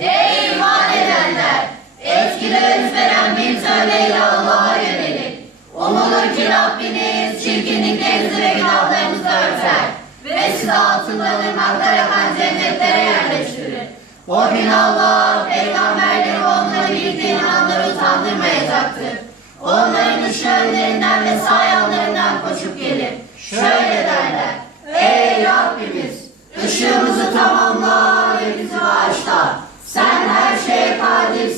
Ey iman edenler! Eskiden üflenen bir tövbeyle Allah'a yönelin. Umulur ki Rabbiniz çirkinliklerinizi ve günahlarınızı örter ve sizi altından ırmaklar yapan cennetlere yerleştirir. O gün Allah peygamberleri onları birlikte inanları utandırmayacaktır. Onların dışı önlerinden ve sağ yanlarından koşup gelir. Şöyle derler. Ey Rabbimiz! Işığımızı tamamla.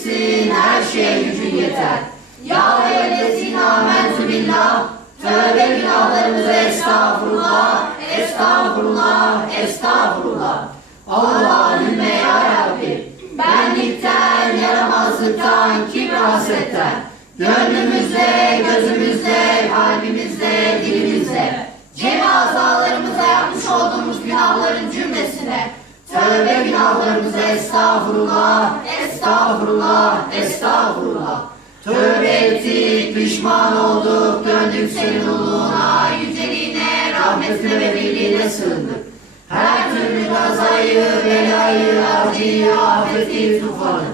Kadirsin, her şeye gücün yeter. Ya eyyühellezine amentu billah. Tövbe günahlarımıza estağfurullah, estağfurullah, estağfurullah. Allahümme ya Rabbi, benlikten, yaramazlıktan, kibir hasretten, gönlümüzle, gözümüzle, kalbimizle, dilimizle, cemi azalarımıza yapmış olduğumuz günahların cümlesine, tövbe günahlarımıza estağfurullah, estağfurullah, estağfurullah. Tövbe ettik, pişman olduk, döndük senin uluğuna, yüceliğine, rahmetine ve birliğine sığındık. Her türlü gazayı, belayı, acıyı, afeti, tufanı,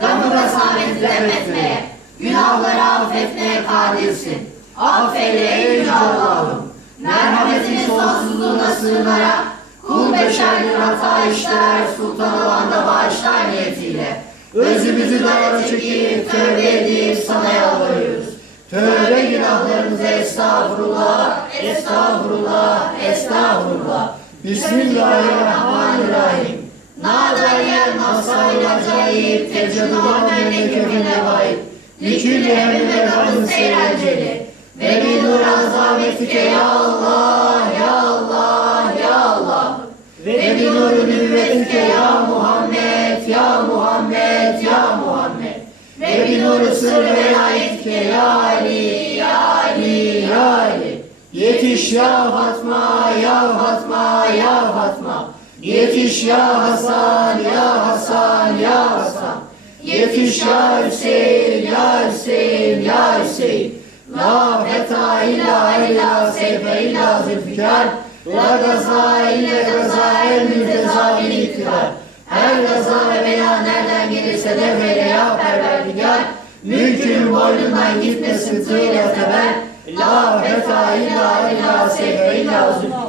gamı gasameti def etmeye, günahları affetmeye kadirsin. Affeyle ey yüce Allah'ım. Merhametinin sonsuzluğuna sığınarak, kul beşerdir hata işler, sultan olan da bağışlar niyetiyle. Özümüzü doğru çekip, tövbe edip sana yalvarıyoruz. Tövbe günahlarımıza estağfurullah, estağfurullah, estağfurullah. Bismillahirrahmanirrahim. Nâdâyen masâil acayip, tecrüdâ menne kefine vayip. Likülli emin ve gamın seyrenceli. Ve bir nur azametike ya Allah, ya Allah, Ya Muhammed, ya Muhammed. Ve bir nur sır velayetike ya Ali, ya Ali, ya Ali. Yetiş ya Fatma, ya Fatma, ya Fatma. Yetiş ya Hasan, ya Hasan, ya Hasan. Yetiş ya Hüseyin, ya Hüseyin, ya Hüseyin. La feta illa illa seyfe illa zülfikar. La gaza illa gelirse devreyle ya perverdigar. Mülkün boynundan gitmesin tığla teber. La feta illa illa seyfe illa zülfikar.